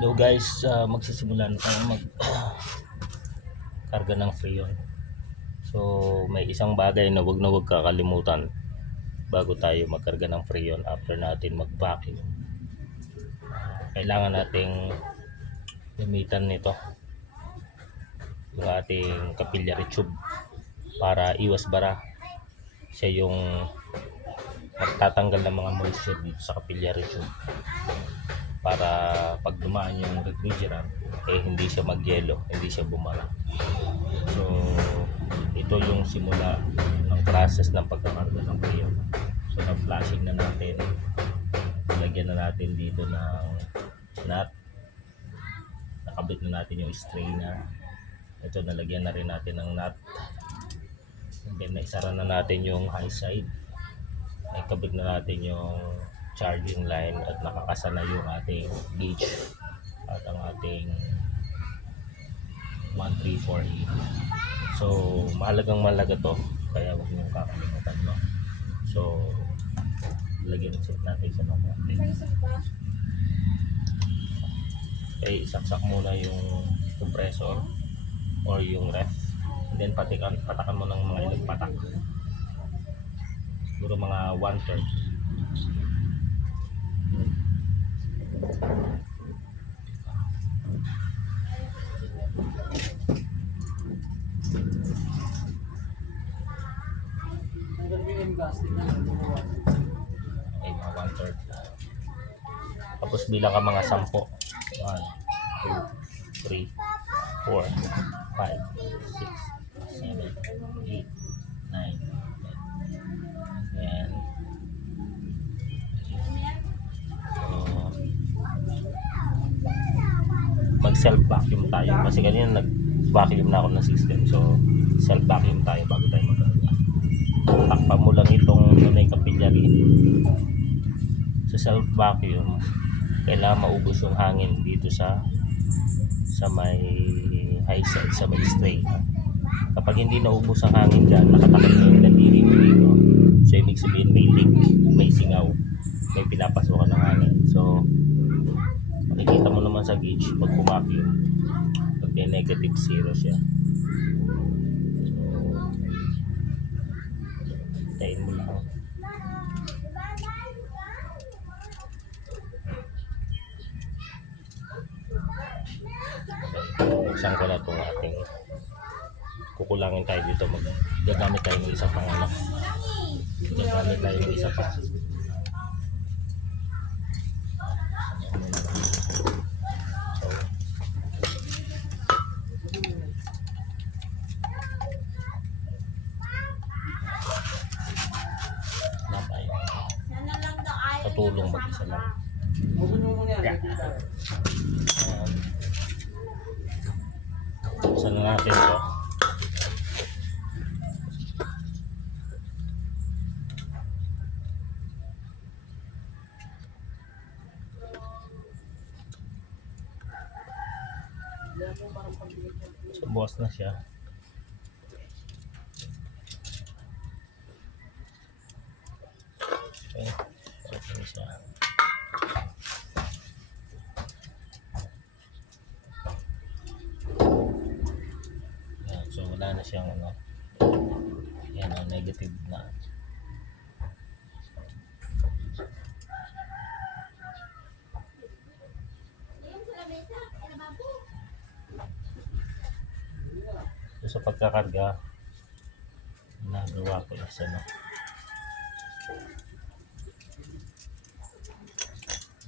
Hello guys, magsisimula na tayo mag karga ng freon. So may isang bagay na wag kakalimutan bago tayo magkarga ng freon after natin mag-vacuum. Kailangan nating gamitan nito yung ating capillary tube para iwas bara. Siya yung magtatanggal ng mga moisture dito sa capillary tube para pag dumaan yung refrigerant hindi siya magyelo, hindi siya bumara. So ito yung simula ng process ng pagkakarga ng freon. So na-flashing na natin, lagyan na natin dito ng nut, nakabit na natin yung strainer. Ito, nalagyan na rin natin ng nut, and then naisara na natin yung high side, nakabit na natin yung charging line at nakakasa na yung ating gauge at ang ating 1348. So mahalaga to, kaya huwag niyong kakalimutan, no? So lagyan natin sa mga okay, isaksak muna yung compressor or yung ref, and then patakan mo ng mga ilang patak, siguro mga 1/3. Okay, mga 1/3. Tapos bilang ka mga 10. 1, 2, 3, 4, 5, 6, 7, 8, 9, 10. And so, mag self vacuum tayo kasi kanina nag vacuum na ako ng system. So self vacuum tayo bago tayo magkarga. Takpan mo lang itong capillary. Sa self vacuum kailangan maubos yung hangin dito sa may high side, sa may stray. Kapag hindi naubos ang hangin dyan, nakatakot na yung daliri mo dito, so ibig sabihin may leak, may singaw, may pinapasokan ng hangin. So makikita mo naman sa gauge pag pumakyum, pag may negative 0 siya. So tayin mo lang. Buksan ko na itong ating, kukulangin tayo dito, gagamit tayo ng isa pang gagamit tayo ng isa pa. Katulong mag-isa lang. Buksan na natin ito. So bukas na siya. Okay, okay siya. Yan, so wala na siyang yan ang negative na. So sa pagkakarga, nagawa ko yung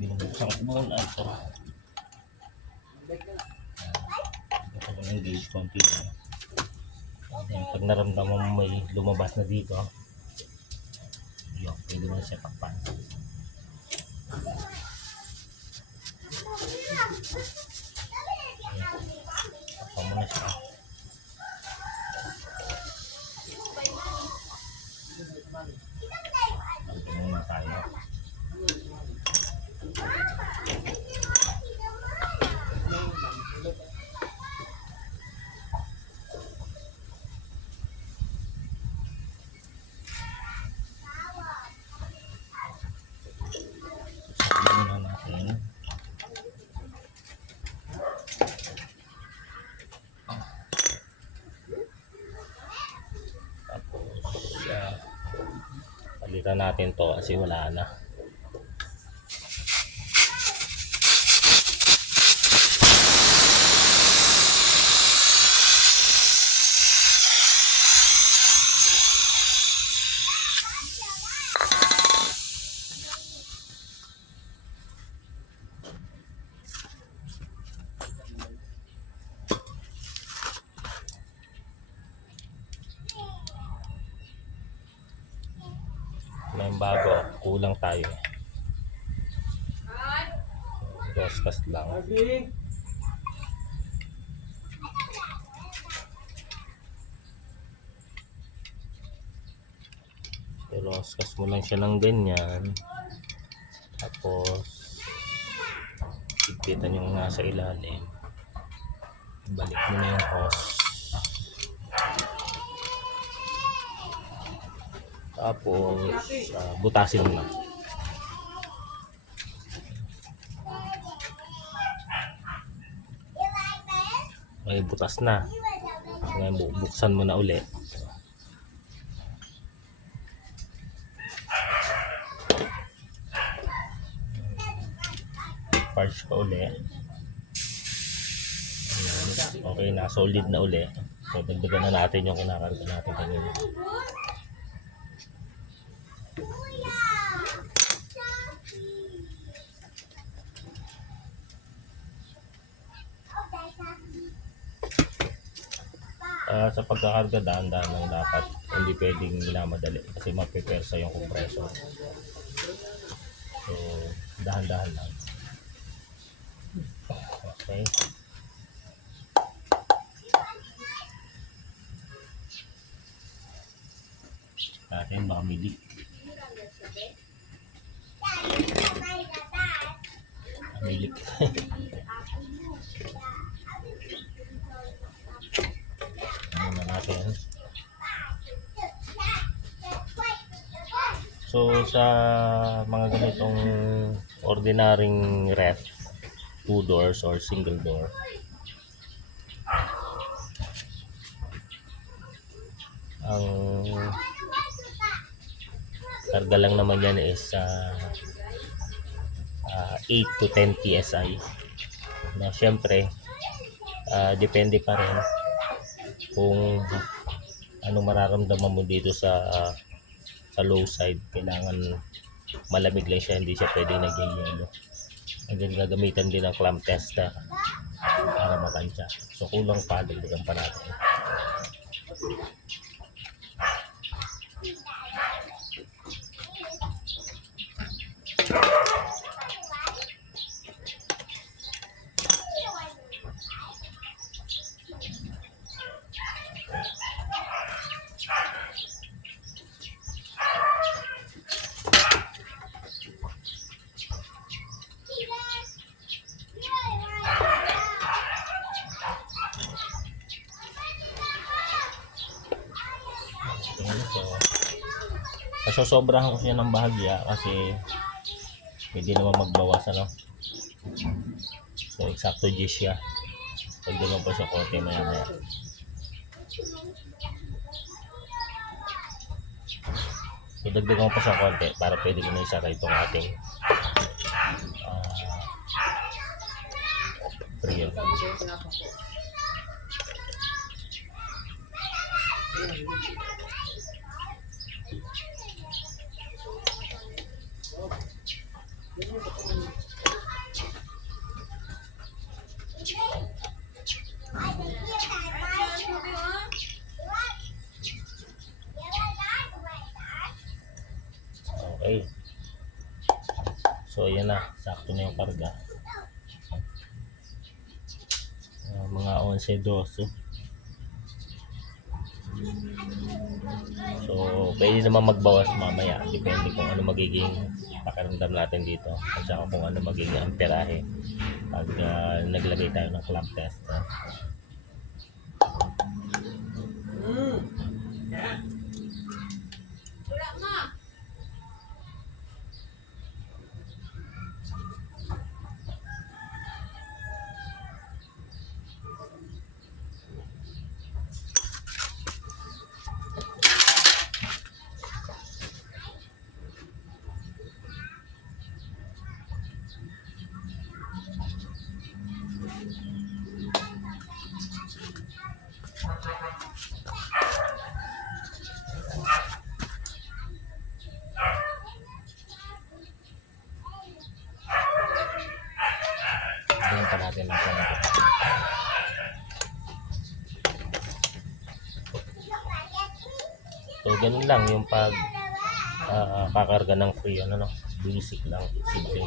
binubuksan ko muna ito. Ito ko ng gauge konti. Then pag naramdaman mo may lumabas na dito, yun, pwede mo na siya takpan. Takpan mo na siya. Takpan muna tayo. Muna natin. Tira natin to kasi wala na. May bago, kulang tayo. Roscas lang. Roscas mo lang siya ng ganyan. Tapos higpitan yung nasa ilalim. Balik mo na yung hose. Tapos butasin mo na. May butas na. Ngayon buksan mo na ulit. Parch pa ulit. Ayan. Okay na, solid na ulit. So dagdagan na natin yung kinakarga natin kanina. Sa pagkakarga, dahan-dahan lang dapat. Hindi pwedeng minamadali kasi mapipersa yung compressor. So dahan-dahan lang. Okay. Natin baka may leak. May leak. Ano na natin. So sa mga ganitong ordinaryong ref, 2 doors or single door, ang karga lang naman yan is 8 to 10 PSI. Na syempre depende pa rin kung ano mararamdaman mo dito sa low side. Kailangan malamig lang siya, hindi siya pwede nag-yelo. And then gagamitan din ng clamp tester para matansya. So kulang pa, dagdagan pa natin. So sosobrahan ko siya ng bahagya kasi pwede naman magbawas, ano. So eksakto G siya. Pagdagan pa sa kote maya. So dagdagan pa sa konti para pwede ko na isara itong ating prill. Okay. So yan na, sakto na yung karga. Mga 11-12. So pwede naman magbawas mamaya, depende kung ano magiging pakiramdam natin dito at saka kung ano magiging amperahe pag naglagay tayo ng clamp tester. ganun lang yung pag kakarga ng Freon, ano, basic lang,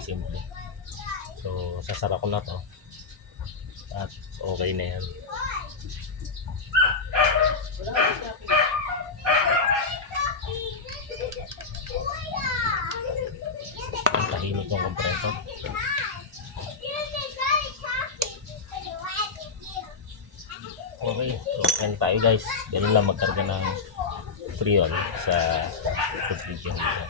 simple. So sasara ko na to at okay na yan. Ang tahimik ng compressor. Okay, so yan tayo guys, ganun lang magkarga ng Freon sa refrigerator.